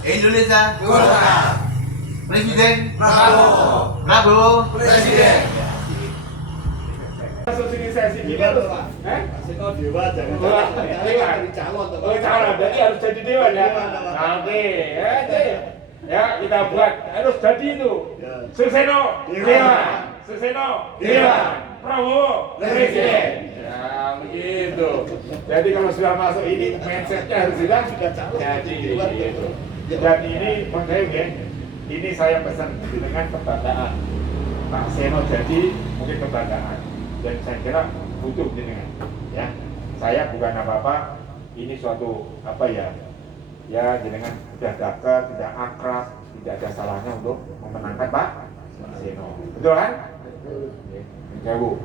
Indonesia Golkar. Presiden Prabowo. Prabowo Presiden. Sosialisasi kita tuh Pak. Sino dewa jangan calon. Oh calon, berarti harus jadi dewan ya. Oke, ya kita buat harus jadi itu. Suseno dewa, Suseno dewa, Prabowo presiden. Ya begitu. Jadi kalau sudah masuk ini mindsetnya harus sudah jadi gitu. Dan ini menurut ya, ini saya pesan dengan kebanggaan. Pak Seno jadi mungkin kebanggaan. Dan saya kira butuh jenengan ya. Saya bukan apa-apa, ini suatu apa ya jenengan sudah dekat, tidak akrab, tidak ada salahnya untuk memenangkan Pak Seno, betul kan? Jauh.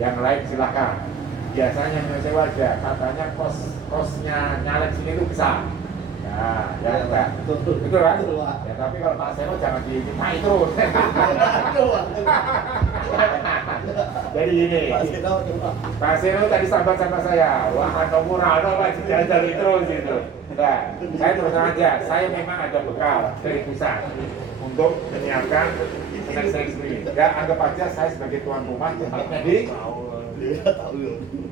Yang lain silahkan. Biasanya Indonesia wajah katanya kosnya nyalek sini itu besar. Nah, ya enggak. Betul kan? Ya tapi kalau Pak Seno jangan dimintai terus. Jadi ini, Pak Seno tadi sahabat sama saya, wah nomor Pak diajari terus gitu. Nah, saya terus terang aja, saya memang ada bekal dari pusat untuk menyiapkan seleksi ini. Ya anggap aja saya sebagai tuan rumah tempatnya di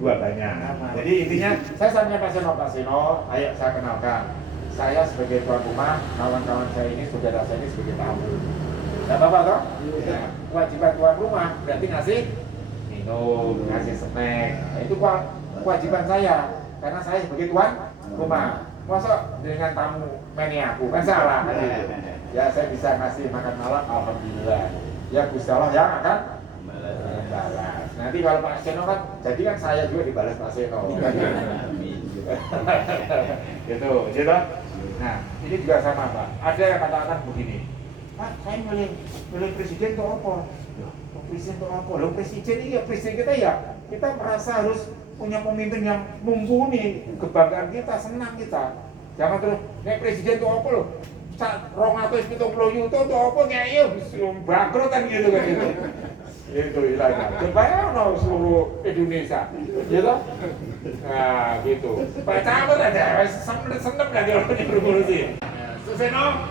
dua banyak. Jadi intinya saya sama Pak Seno, ayo saya kenalkan. Saya sebagai tuan rumah, kawan-kawan saya ini, saudara saya ini sebagai tamu. Tidak apa-apa toh? Ya, kewajiban tuan rumah berarti ngasih minum, ngasih snack. Nah, itu kewajiban saya, karena saya sebagai tuan rumah. Masa dengan tamu meni aku, kan salah kan itu. Ya saya bisa ngasih makan malam, alhamdulillah. Ya Gusti Allah yang akan balas. Nanti kalau Pak Seno kan, jadi kan saya juga dibalas Pak Seno. gitu. Nah, ini juga sama Pak. Ada yang katakan begini, Pak, saya milih presiden itu apa? Presiden itu apa? Loh, presiden ini ya presiden kita ya. Kita merasa harus punya pemimpin yang mumpuni, kebanggaan kita, senang kita. Jangan terus, nek presiden itu apa loh? 270 juta itu apa ngeyel, bangkrut kan gitu kan gitu. Itu ilahnya. Coba no seluruh Indonesia, gitu. Nah, gitu. Pak Camat aja, seneng kan kalau berurusi. Suseno,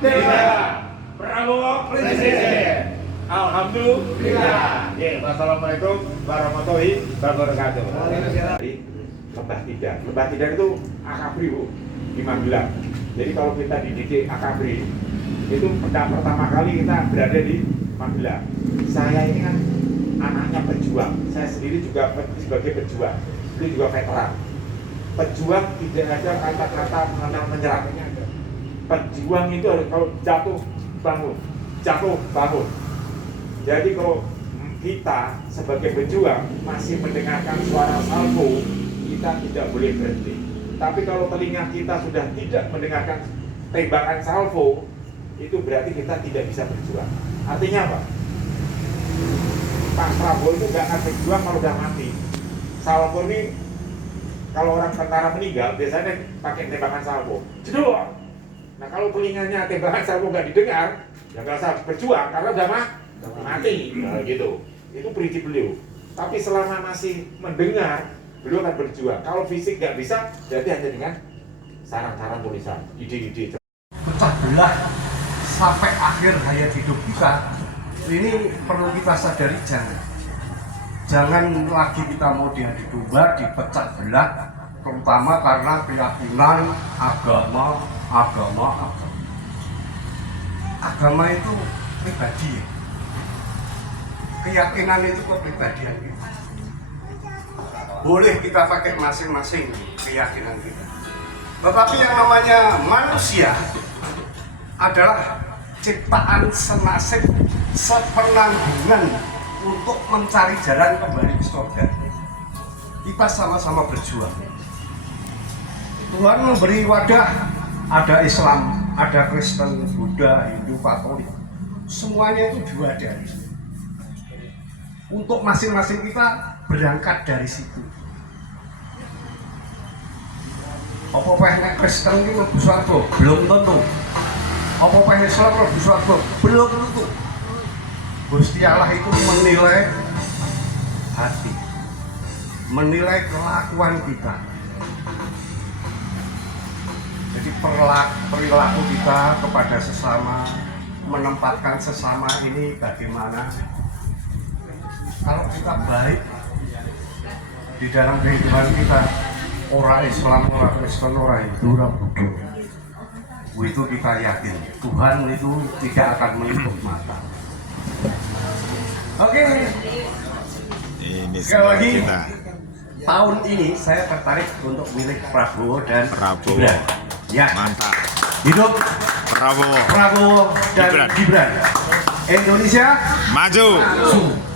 Prabowo, presiden. Alhamdulillah. Ya, wassalamualaikum warahmatullahi wabarakatuh. Dari Lembah Tidar. Lembah Tidar itu Akabri Bu, di Magelang. Jadi kalau kita dididik Akabri, itu pertama kali kita berada di Magelang. Saya ini kan anaknya pejuang. Saya sendiri juga sebagai pejuang. Ini juga veteran. Pejuang tidak ada kata-kata mengenal menyerah. Pejuang itu harus kalau jatuh bangun, jatuh bangun. Jadi kalau kita sebagai pejuang masih mendengarkan suara salvo, kita tidak boleh berhenti. Tapi kalau telinga kita sudah tidak mendengarkan tembakan salvo, itu berarti kita tidak bisa berjuang. Artinya apa? Pak Prabowo itu nggak akan berjuang kalau udah mati. Salvo ini kalau orang tentara meninggal biasanya pakai tembakan salvo. Jedor. Nah kalau telinganya tembakan salvo nggak didengar, ya nggak usah berjuang karena udah mati. Nah, gitu. Itu prinsip beliau. Tapi selama masih mendengar, beliau akan berjuang. Kalau fisik nggak bisa, berarti hanya dengan saran-saran tulisan, ide-ide. Pecah belah sampai akhir hayat hidup kita. Ini perlu kita sadari, jangan lagi kita mau diadu domba, dipecah belah, terutama karena keyakinan agama. Agama itu pribadi, keyakinan itu kepribadian kita. Boleh kita pakai masing-masing keyakinan kita, tetapi yang namanya manusia adalah ciptaan senasib, sepenanggungan untuk mencari jalan kembali ke surga. Kita sama-sama berjuang. Tuhan memberi wadah, ada Islam, ada Kristen, Buddha, Hindu, Katolik. Semuanya itu diwadahi. Untuk masing-masing kita berangkat dari situ. Apa pengen Kristen itu lebih swarga? Belum tentu. Apa pengen Islam lebih swarga? Belum tentu. Gusti Allah itu menilai hati, menilai kelakuan kita. Jadi perilaku kita kepada sesama, menempatkan sesama ini bagaimana. Kalau kita baik di dalam kehidupan kita, orang Islam, orang Kristen, orang Hindu, orang Buddha, itu kita yakin Tuhan itu tidak akan menutup mata. Oke, Ini sekali semua lagi kita. tahun ini saya tertarik untuk milik Prabowo dan Prabowo. Gibran. Ya, Mantap. hidup Prabowo. Prabowo dan Gibran. Gibran. Indonesia Maju. maju.